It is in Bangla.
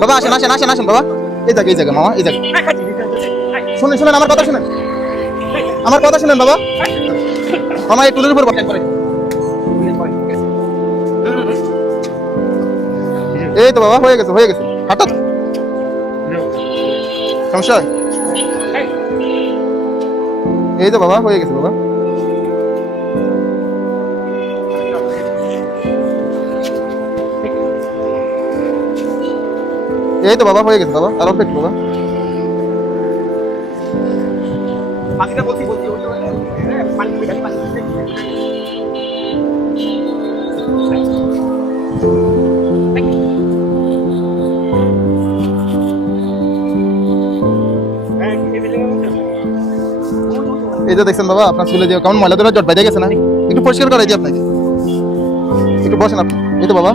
বাবা আসেন আসেন আসেন আসেন বাবা, এই জায়গা মামা, এই জায়গা। শুনেন শুনেন আমার কথা শুনেন, আমার কথা শুনেন বাবা। মামা এই টুলের উপর বসেন। এই তো বাবা, হয়ে গেছে হয়ে গেছে, হঠাৎ সমস্যা হয়? এই তো বাবা, হয়ে গেছে বাবা। এই তো বাবা, হয়ে গেছে বাবা, আর অল্প একটু বাবা। এই যে দেখছেন বাবা, আপনার চুলে দিয়ে কেমন ময়লা ধরে জট বাইরে গেছে না? একটু পরিষ্কার করাই দিই আপনাকে, একটু বসেন আপনি। এই তো বাবা,